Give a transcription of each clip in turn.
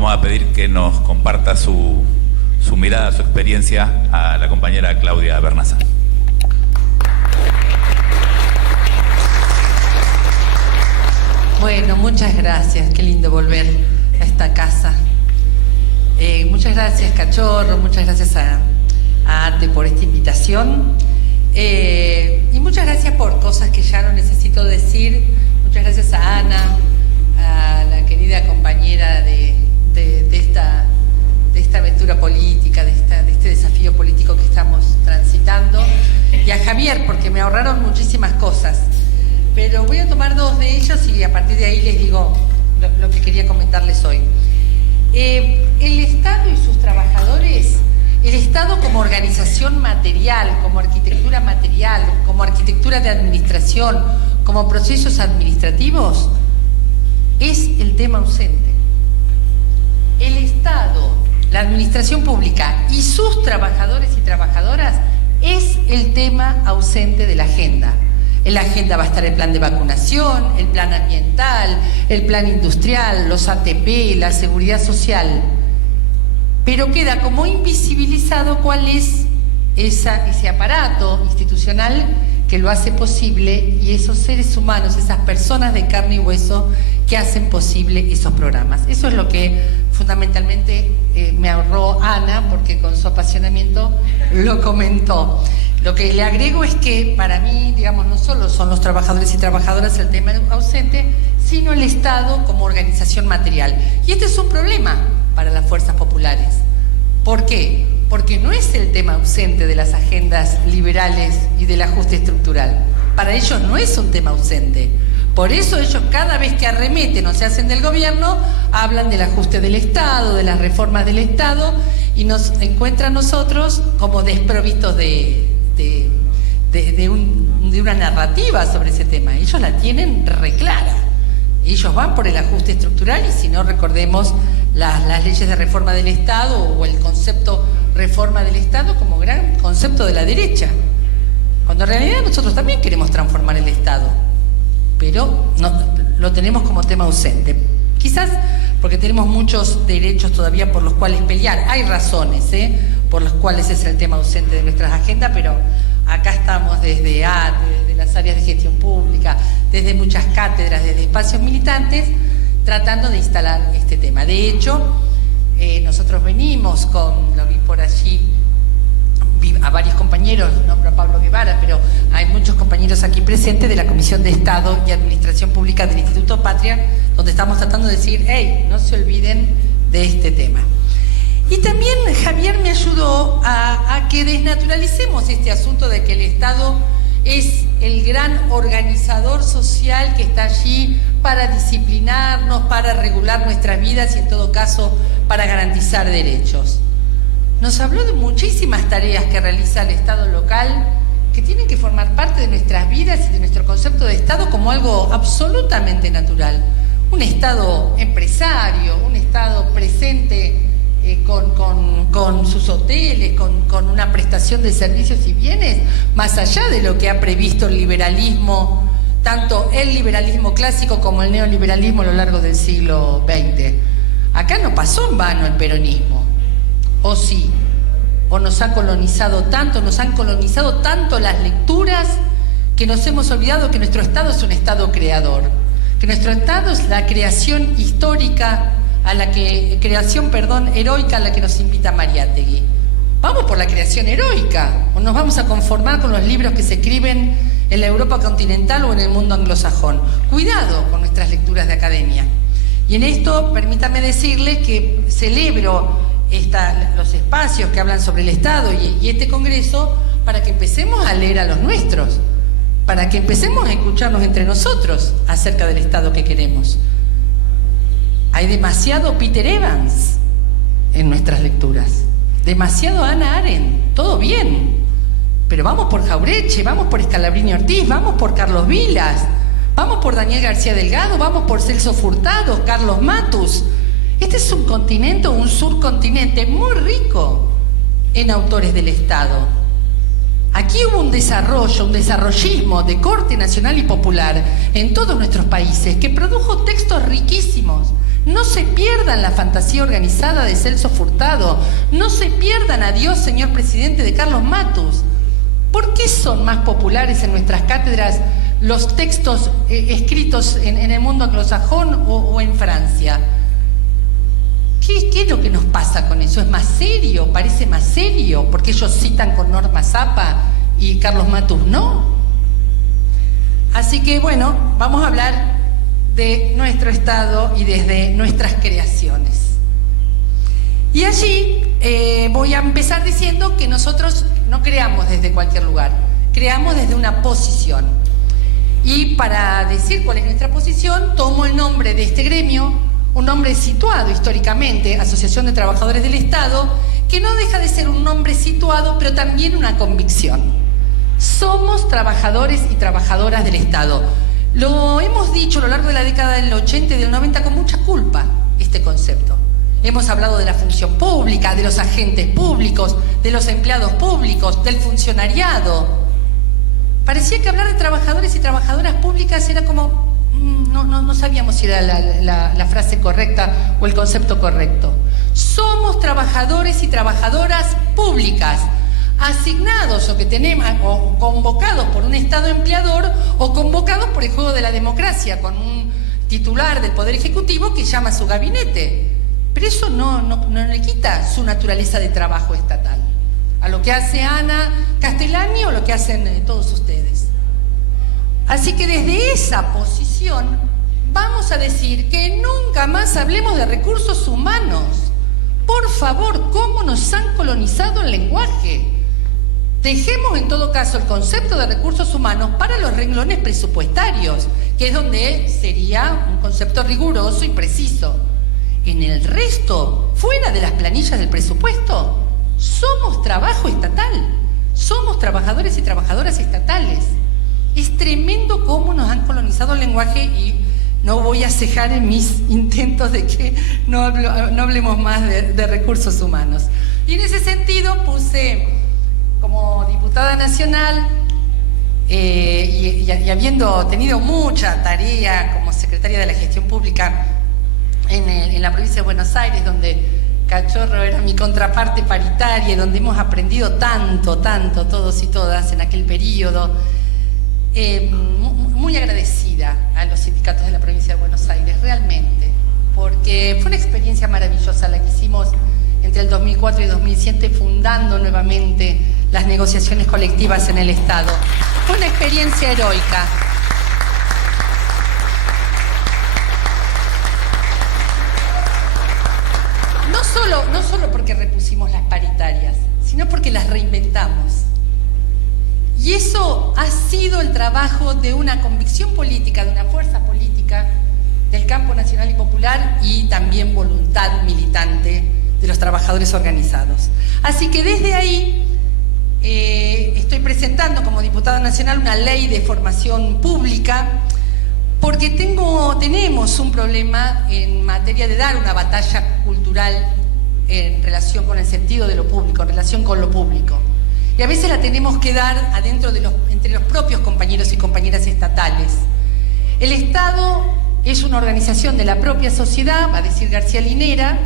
vamos a pedir que nos comparta su mirada, su experiencia a la compañera Claudia Vernaza. Bueno, muchas gracias. Qué lindo volver a esta casa. Muchas gracias, Cachorro. Muchas gracias a Arte por esta invitación. Y muchas gracias por cosas que ya no necesito decir. Muchas gracias a Ana, a la querida compañera de esta aventura política, de este desafío político que estamos transitando. Y a Javier, porque me ahorraron muchísimas cosas. Pero voy a tomar dos de ellos y a partir de ahí les digo lo que quería comentarles hoy. El Estado y sus trabajadores, el Estado como organización material, como arquitectura material, como arquitectura de administración, como procesos administrativos, es el tema ausente. El Estado, la administración pública y sus trabajadores y trabajadoras es el tema ausente de la agenda. En la agenda va a estar el plan de vacunación, el plan ambiental, el plan industrial, los ATP, la seguridad social. Pero queda como invisibilizado cuál es ese aparato institucional que lo hace posible y esos seres humanos, esas personas de carne y hueso que hacen posible esos programas. Eso es lo que fundamentalmente me ahorró Ana, porque con su apasionamiento lo comentó. Lo que le agrego es que para mí, digamos, no solo son los trabajadores y trabajadoras el tema ausente, sino el Estado como organización material. Y este es un problema para las fuerzas populares. ¿Por qué? Porque no es el tema ausente de las agendas liberales y del ajuste estructural. Para ellos no es un tema ausente. Por eso ellos cada vez que arremeten o se hacen del gobierno, hablan del ajuste del Estado, de las reformas del Estado, y nos encuentran nosotros como desprovistos de una narrativa sobre ese tema. Ellos la tienen reclara. Ellos van por el ajuste estructural y si no, recordemos las leyes de reforma del Estado o el concepto reforma del Estado como gran concepto de la derecha. Cuando en realidad nosotros también queremos transformar el Estado, pero no, lo tenemos como tema ausente. Quizás porque tenemos muchos derechos todavía por los cuales pelear. Hay razones, por las cuales es el tema ausente de nuestras agendas, pero acá estamos desde ATE, desde las áreas de gestión pública, desde muchas cátedras, desde espacios militantes, tratando de instalar este tema. De hecho, nosotros venimos lo vi por allí, vi a varios compañeros, nombro a Pablo Guevara, pero hay muchos compañeros aquí presentes de la Comisión de Estado y Administración Pública del Instituto Patria, donde estamos tratando de decir, hey, no se olviden de este tema. Y también Javier me ayudó a que desnaturalicemos este asunto de que el Estado es el gran organizador social que está allí para disciplinarnos, para regular nuestras vidas y en todo caso para garantizar derechos. Nos habló de muchísimas tareas que realiza el Estado local que tienen que formar parte de nuestras vidas y de nuestro concepto de Estado como algo absolutamente natural. Un Estado empresario, un Estado presente con sus hoteles, con una prestación de servicios y bienes, más allá de lo que ha previsto el liberalismo, tanto el liberalismo clásico como el neoliberalismo a lo largo del siglo XX. Acá no pasó en vano el peronismo, o sí, o nos ha colonizado tanto, nos han colonizado tanto las lecturas que nos hemos olvidado que nuestro Estado es un Estado creador, que nuestro Estado es la creación histórica heroica a la que nos invita Mariátegui. Vamos por la creación heroica, o nos vamos a conformar con los libros que se escriben en la Europa continental o en el mundo anglosajón. Cuidado con nuestras lecturas de academia. Y en esto, permítame decirles que celebro los espacios que hablan sobre el Estado y este Congreso para que empecemos a leer a los nuestros, para que empecemos a escucharnos entre nosotros acerca del Estado que queremos. Hay demasiado Peter Evans en nuestras lecturas, demasiado Hannah Arendt, todo bien, pero vamos por Jauretche, vamos por Scalabrini Ortiz, vamos por Carlos Vilas, vamos por Daniel García Delgado, vamos por Celso Furtado, Carlos Matus. Este es un continente, un subcontinente muy rico en autores del Estado. Aquí hubo un desarrollismo de corte nacional y popular en todos nuestros países que produjo textos riquísimos, No se pierdan la fantasía organizada de Celso Furtado. No se pierdan Adiós, señor presidente, de Carlos Matus. ¿Por qué son más populares en nuestras cátedras los textos escritos en el mundo anglosajón o en Francia? ¿Qué es lo que nos pasa con eso? ¿Es más serio? ¿Parece más serio? Porque ellos citan con Norma Zappa y Carlos Matus no. Así que bueno, vamos a hablar de nuestro Estado y desde nuestras creaciones. Y allí voy a empezar diciendo que nosotros no creamos desde cualquier lugar, creamos desde una posición. Y para decir cuál es nuestra posición, tomo el nombre de este gremio, un nombre situado históricamente, Asociación de Trabajadores del Estado, que no deja de ser un nombre situado, pero también una convicción. Somos trabajadores y trabajadoras del Estado. Lo hemos dicho a lo largo de la década del 80 y del 90 con mucha culpa, este concepto. Hemos hablado de la función pública, de los agentes públicos, de los empleados públicos, del funcionariado. Parecía que hablar de trabajadores y trabajadoras públicas era como... No sabíamos si era la frase correcta o el concepto correcto. Somos trabajadores y trabajadoras públicas, asignados o que tenemos, o convocados por un Estado empleador o convocados por el juego de la democracia, con un titular del Poder Ejecutivo que llama a su gabinete. Pero eso no le quita su naturaleza de trabajo estatal a lo que hace Ana Castellani o lo que hacen todos ustedes. Así que desde esa posición vamos a decir que nunca más hablemos de recursos humanos. Por favor, ¿cómo nos han colonizado el lenguaje? Dejemos en todo caso el concepto de recursos humanos para los renglones presupuestarios, que es donde sería un concepto riguroso y preciso. En el resto, fuera de las planillas del presupuesto, somos trabajo estatal, somos trabajadores y trabajadoras estatales. Es tremendo cómo nos han colonizado el lenguaje y no voy a cejar en mis intentos de que no hablemos más de recursos humanos. Y en ese sentido puse como diputada nacional y habiendo tenido mucha tarea como secretaria de la gestión pública en la provincia de Buenos Aires, donde Cachorro era mi contraparte paritaria y donde hemos aprendido tanto, todos y todas en aquel periodo. Muy agradecida a los sindicatos de la provincia de Buenos Aires, realmente, porque fue una experiencia maravillosa la que hicimos entre el 2004 y 2007, fundando nuevamente las negociaciones colectivas en el Estado. Fue una experiencia heroica. No solo porque repusimos las paritarias, sino porque las reinventamos. Y eso ha sido el trabajo de una convicción política, de una fuerza política del campo nacional y popular y también voluntad militante de los trabajadores organizados. Así que desde ahí estoy presentando como diputada nacional una ley de formación pública porque tenemos un problema en materia de dar una batalla cultural en relación con el sentido de lo público, en relación con lo público. Y a veces la tenemos que dar entre los propios compañeros y compañeras estatales. El Estado es una organización de la propia sociedad, va a decir García Linera,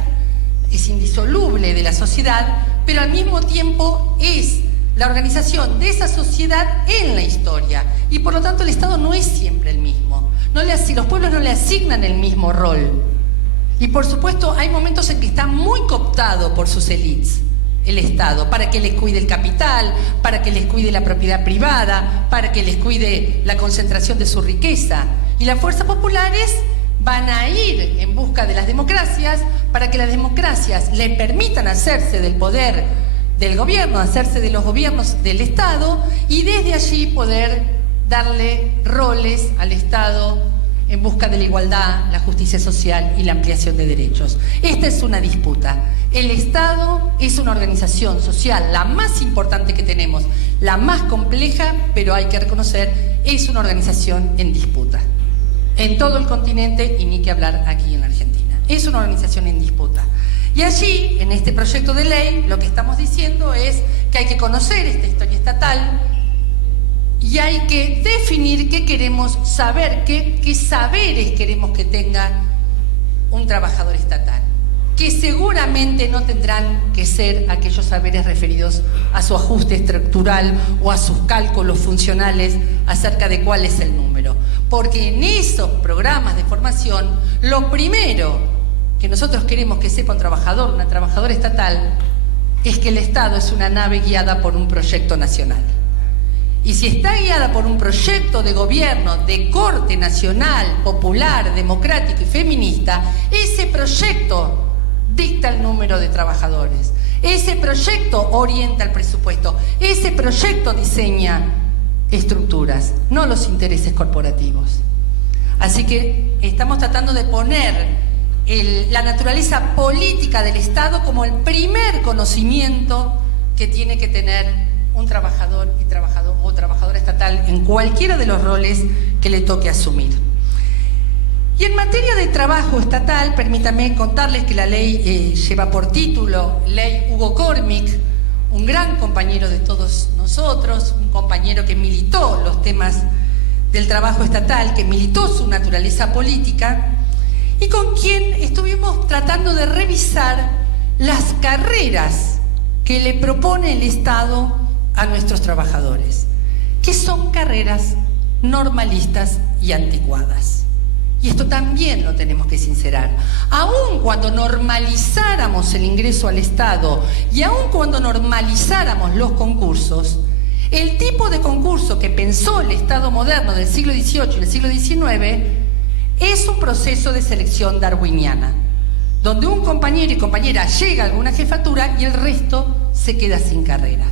es indisoluble de la sociedad, pero al mismo tiempo es la organización de esa sociedad en la historia. Y por lo tanto el Estado no es siempre el mismo. Los pueblos no le asignan el mismo rol. Y por supuesto hay momentos en que está muy cooptado por sus élites el Estado, para que les cuide el capital, para que les cuide la propiedad privada, para que les cuide la concentración de su riqueza. Y las fuerzas populares van a ir en busca de las democracias para que las democracias le permitan hacerse del poder del gobierno, hacerse de los gobiernos del Estado y desde allí poder darle roles al Estado en busca de la igualdad, la justicia social y la ampliación de derechos. Esta es una disputa. El Estado es una organización social, la más importante que tenemos, la más compleja, pero hay que reconocer, es una organización en disputa. En todo el continente y ni que hablar aquí en la Argentina. Es una organización en disputa. Y allí, en este proyecto de ley, lo que estamos diciendo es que hay que conocer esta historia estatal y hay que definir qué queremos saber, qué saberes queremos que tenga un trabajador estatal, que seguramente no tendrán que ser aquellos saberes referidos a su ajuste estructural o a sus cálculos funcionales acerca de cuál es el número. Porque en esos programas de formación, lo primero que nosotros queremos que sepa un trabajador, una trabajadora estatal, es que el Estado es una nave guiada por un proyecto nacional. Y si está guiada por un proyecto de gobierno de corte nacional, popular, democrático y feminista, ese proyecto dicta el número de trabajadores. Ese proyecto orienta el presupuesto. Ese proyecto diseña estructuras, no los intereses corporativos. Así que estamos tratando de poner la naturaleza política del Estado como el primer conocimiento que tiene que tener un trabajador o trabajadora estatal en cualquiera de los roles que le toque asumir. Y en materia de trabajo estatal, permítanme contarles que la ley lleva por título Ley Hugo Cormick, un gran compañero de todos nosotros, un compañero que militó los temas del trabajo estatal, que militó su naturaleza política, y con quien estuvimos tratando de revisar las carreras que le propone el Estado a nuestros trabajadores, que son carreras normalistas y anticuadas. Y esto también lo tenemos que sincerar. Aun cuando normalizáramos el ingreso al Estado y aun cuando normalizáramos los concursos, el tipo de concurso que pensó el Estado moderno del siglo XVIII y del siglo XIX es un proceso de selección darwiniana, donde un compañero y compañera llega a alguna jefatura y el resto se queda sin carrera.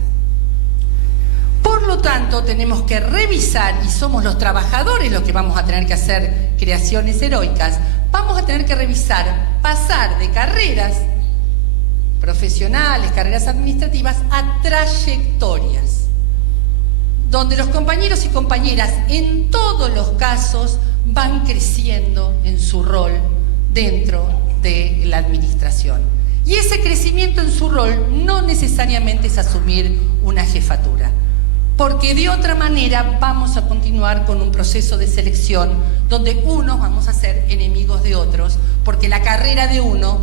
Por lo tanto, tenemos que revisar, y somos los trabajadores los que vamos a tener que hacer creaciones heroicas, vamos a tener que revisar, pasar de carreras profesionales, carreras administrativas, a trayectorias, donde los compañeros y compañeras en todos los casos van creciendo en su rol dentro de la administración. Y ese crecimiento en su rol no necesariamente es asumir una jefatura, porque de otra manera vamos a continuar con un proceso de selección donde unos vamos a ser enemigos de otros, porque la carrera de uno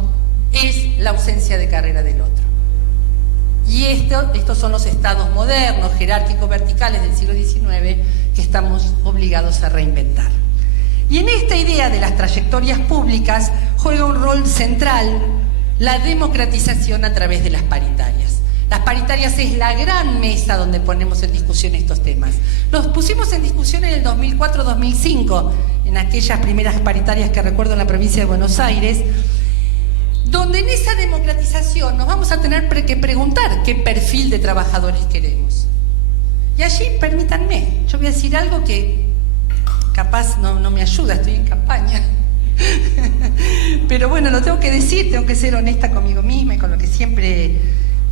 es la ausencia de carrera del otro. Y estos son los estados modernos, jerárquicos, verticales del siglo XIX que estamos obligados a reinventar. Y en esta idea de las trayectorias públicas juega un rol central la democratización a través de las paritarias. Las paritarias es la gran mesa donde ponemos en discusión estos temas. Los pusimos en discusión en el 2004-2005, en aquellas primeras paritarias que recuerdo en la provincia de Buenos Aires, donde en esa democratización nos vamos a tener que preguntar qué perfil de trabajadores queremos. Y allí, permítanme, yo voy a decir algo que capaz no me ayuda, estoy en campaña. Pero bueno, lo tengo que decir, tengo que ser honesta conmigo misma y con lo que siempre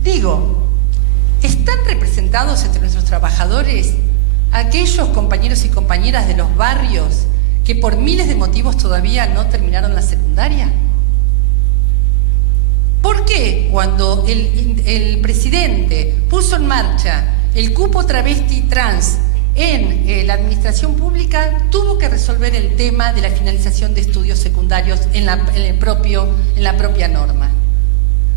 digo. ¿Están representados entre nuestros trabajadores aquellos compañeros y compañeras de los barrios que por miles de motivos todavía no terminaron la secundaria? ¿Por qué cuando el presidente puso en marcha el cupo travesti trans en la administración pública tuvo que resolver el tema de la finalización de estudios secundarios en la propia norma?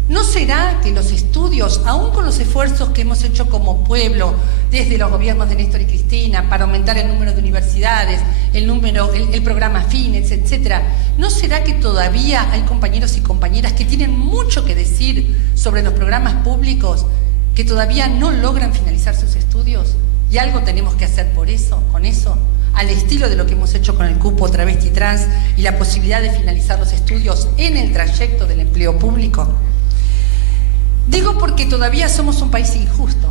¿No será que los estudios, aún con los esfuerzos que hemos hecho como pueblo desde los gobiernos de Néstor y Cristina para aumentar el número de universidades, el programa FINEX, etcétera, no será que todavía hay compañeros y compañeras que tienen mucho que decir sobre los programas públicos que todavía no logran finalizar sus estudios? Y algo tenemos que hacer con eso, al estilo de lo que hemos hecho con el cupo travesti trans y la posibilidad de finalizar los estudios en el trayecto del empleo público. Digo porque todavía somos un país injusto,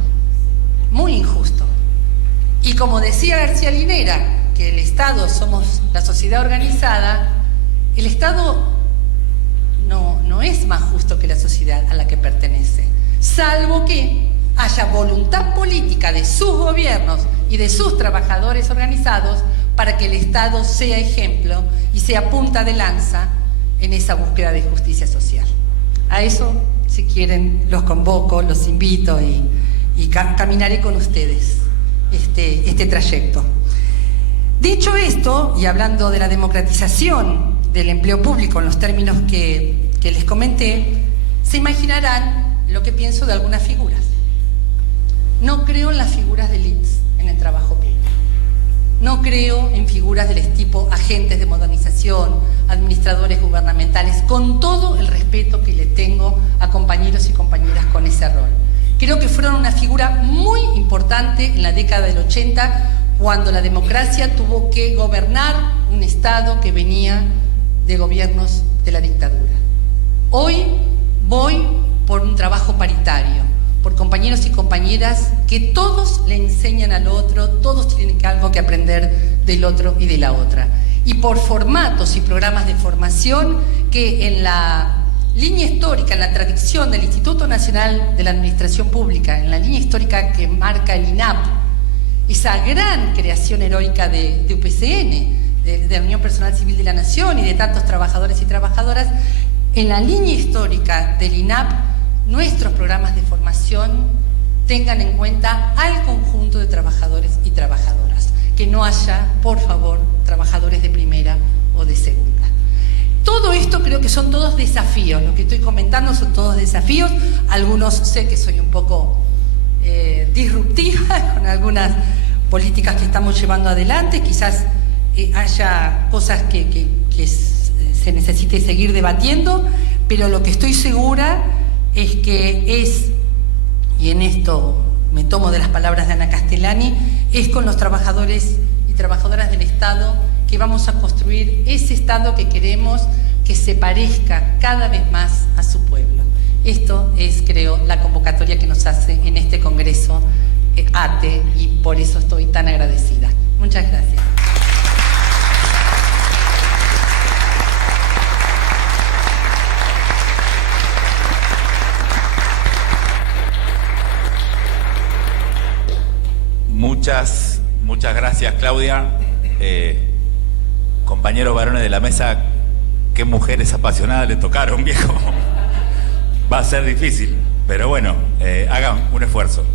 muy injusto. Y como decía García Linera, que el Estado somos la sociedad organizada, el Estado no es más justo que la sociedad a la que pertenece, salvo que haya voluntad política de sus gobiernos y de sus trabajadores organizados para que el Estado sea ejemplo y sea punta de lanza en esa búsqueda de justicia social. A eso, si quieren, los convoco, los invito y caminaré con ustedes este trayecto. Dicho esto, y hablando de la democratización del empleo público en los términos que les comenté, se imaginarán lo que pienso de algunas figuras. No creo en las figuras de elites en el trabajo público. No creo en figuras del tipo agentes de modernización, administradores gubernamentales, con todo el respeto que le tengo a compañeros y compañeras con ese rol. Creo que fueron una figura muy importante en la década del 80, cuando la democracia tuvo que gobernar un Estado que venía de gobiernos de la dictadura. Hoy voy por un trabajo paritario, por compañeros y compañeras que todos le enseñan al otro, todos tienen algo que aprender del otro y de la otra. Y por formatos y programas de formación que en la línea histórica, en la tradición del Instituto Nacional de la Administración Pública, en la línea histórica que marca el INAP, esa gran creación heroica de UPCN, de la Unión Personal Civil de la Nación y de tantos trabajadores y trabajadoras, en la línea histórica del INAP, nuestros programas de formación tengan en cuenta al conjunto de trabajadores y trabajadoras, que no haya, por favor, trabajadores de primera o de segunda. Todo esto creo que son todos desafíos, lo que estoy comentando son todos desafíos, algunos sé que soy un poco disruptiva con algunas políticas que estamos llevando adelante, quizás haya cosas que se necesite seguir debatiendo, pero lo que estoy segura es que y en esto me tomo de las palabras de Ana Castellani, es con los trabajadores y trabajadoras del Estado que vamos a construir ese Estado que queremos que se parezca cada vez más a su pueblo. Esto es, creo, la convocatoria que nos hace en este Congreso ATE, y por eso estoy tan agradecida. Muchas gracias. Muchas gracias, Claudia. Compañeros varones de la mesa, qué mujeres apasionadas le tocaron, viejo. Va a ser difícil, pero bueno, hagan un esfuerzo.